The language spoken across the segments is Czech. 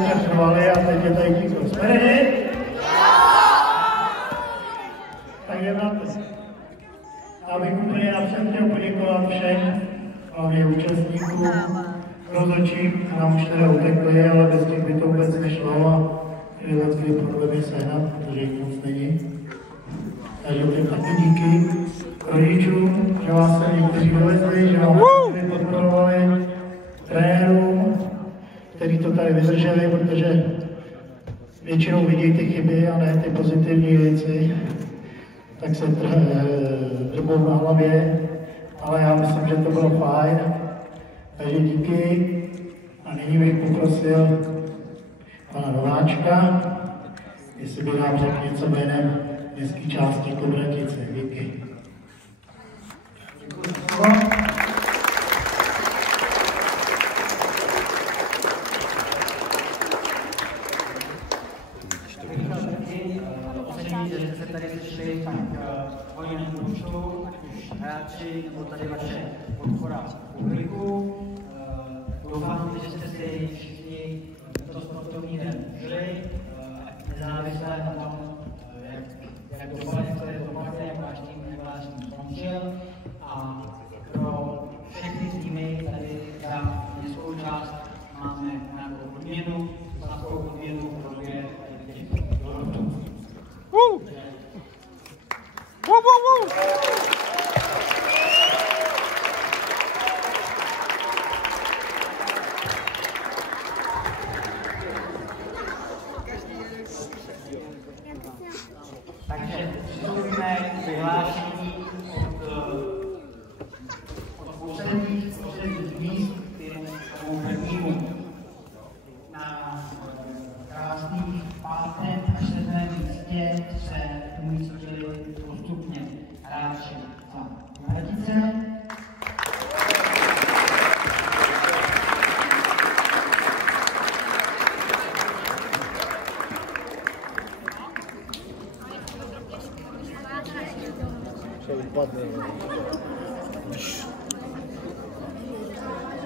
pokračovali a teď je tady ticho. Jsme ready? Tak jdeme. Já bych úplně napřed chtěl poděkovat všem, hlavně účastníkům, rozhodčím, nám už teda utekli, ale bez těch by to vůbec nešlo a tyhle by problémy sehnat, protože jich moc není. Takže teď taky díky rodičům, že vás se někteří dovezli, že vám podporovali, trenérům, kteří to tady vydrželi, protože většinou vidí ty chyby a ne ty pozitivní věci, tak se drbou na hlavě, ale já myslím, že to bylo fajn, takže díky a nyní bych poprosil pana Nováčka, jestli by nám řekl něco jménem městské části Kobratice. Díky. Že se tady sešli tak hojném počtu, ať už hráči, nebo tady vaše podpora publiku. Doufám, že jste si všichni tento sportovní den užili, nezávisle na tom, jak dopadne, co je dopadne, jak váš tým skončil. A pro všechny týmy tady za městskou část máme nějakou odměnu, zlatou odměnu v podobě těch dorodů. Takže přistoupíme k vyhlášení od posledních míst k tomu prvnímu. Na krásných 5. až 7. místě se umístili postupně hráči za Kobratice.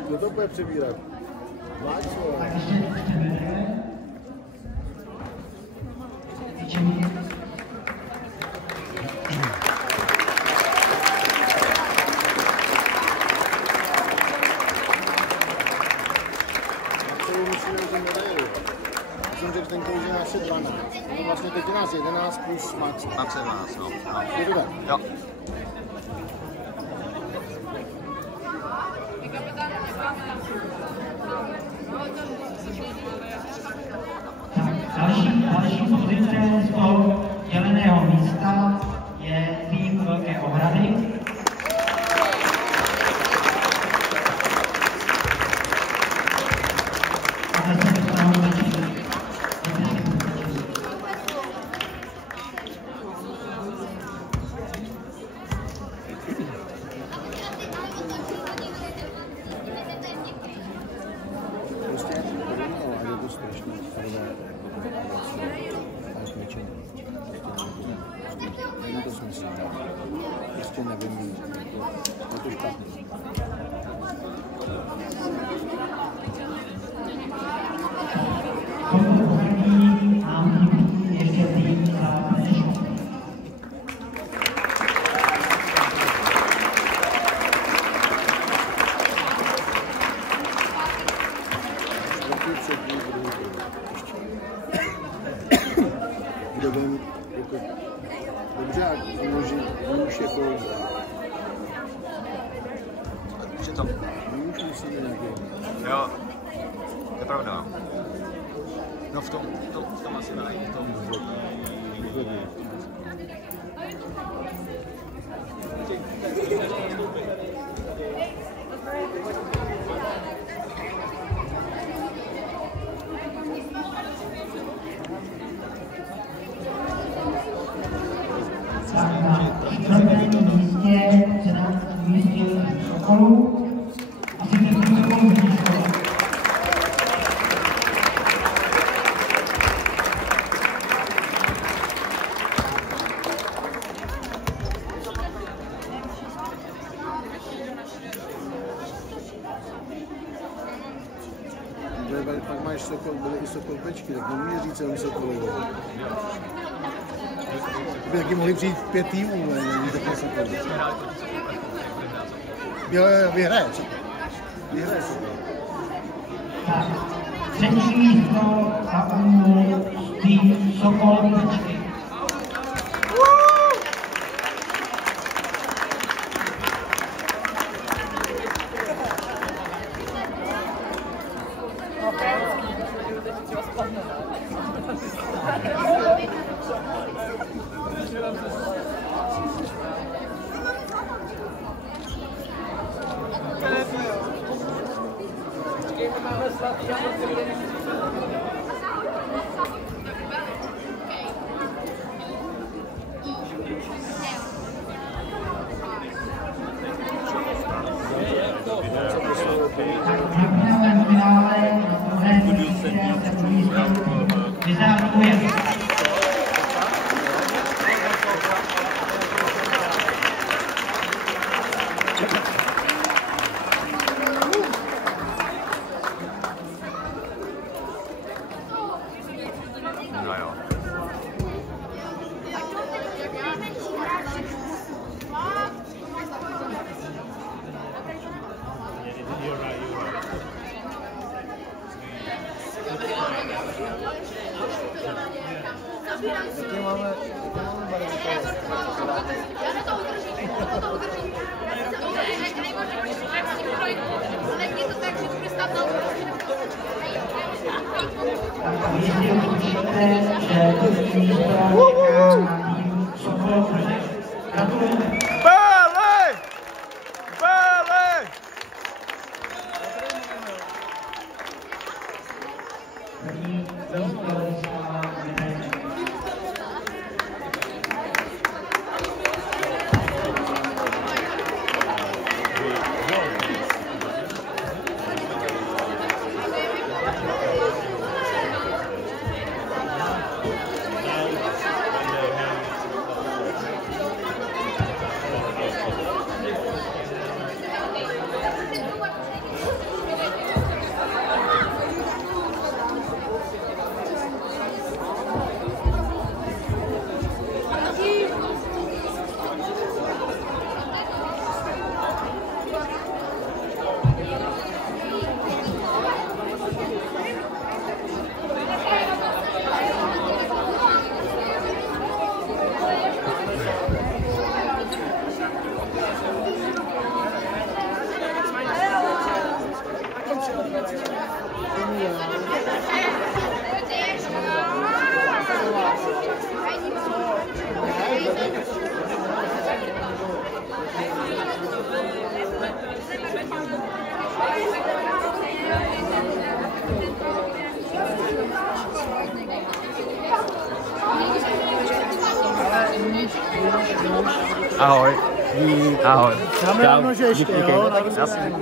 Kdo to bude přebírat? Máš co? Tak ještě přebíráme. Jsem řekl, ten kouž je naše 12. No vlastně teď je nás 11 plus max. Max 11, no. Je to tak? Jo. Další pozice z toho děleného místa je tým Velké Ohrady. A zase dostanou Ještě nevím, je to špatný. ještě tým za Nežu. Kdo vím, jako dobře, jak už jako... Přitom. Už musí nějaký... Jo, to je pravda. No v tom asi ne, v tom Na 4. místě se nám umístil Sokolů. Asi ten Sokolů vidí škola. koupečky, tak nemůže říct, že oni jsou kolegové. By taky mohli přijít 5 týmů, ne? Takhle se to. Jo, vyhraje, co? Vyhraje se to. Tak, třetí místo a umů tým Sokol Brčky. Ahoj. Ahoj. Dáme vám nože ještě, jo? Jasně.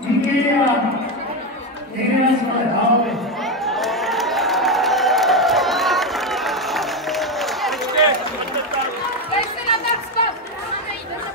Díky vám. Díky vám, ahoj.